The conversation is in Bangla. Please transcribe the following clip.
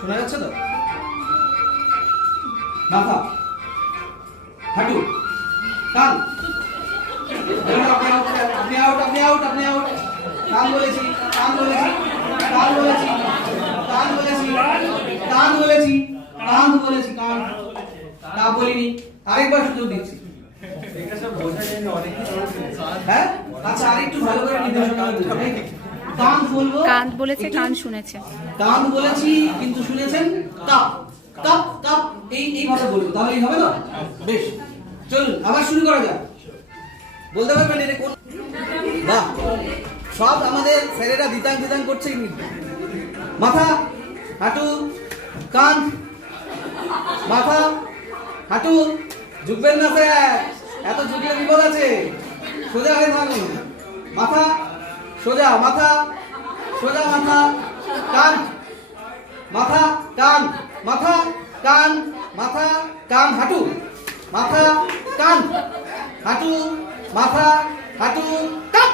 শোনা যাচ্ছে তো? মাথা, হাঁটু, কান। আপনি আউট, আপনি আউট, আপনি আউট। কান বলেছি, কান বলেছি, কান বলেছি, কান বলেছি, কান বলেছি, কান বলেছি, কান। তা বলিনি, আরেকবার সুযোগ দিচ্ছি। হ্যাঁ, আচ্ছা আরেকটু ভালো করে নির্দেশনা দিন। কান বলবো, কান বলেছে, কান শুনেছে। কান বলেছি কিন্তু শুনেছেন কাপ, কাপ, কাপ। এইভাবে বলবো, তাহলেই হবে না? বেশ, চলুন আবার শুরু করা যাক। বলতে পারবেন এটা কোন? বাহ, সব আমাদের স্যারেরা দিতাং দিতাং করছে কিন্তু। মাথা, হাঁটু, কান। মাথা, হাঁটু, ঝুঁকবেন না স্যার, এত ঝুঁকলে বিপদ আছে। সোজা হয়ে থাকুন। মাথা সোজা, মাথা সোজা, মাথা, কান, মাথা, কান, মাথা, কান, মাথা, কান, হাঁটু, মাথা, কান, হাঁটু, মাথা, হাঁটু, কান।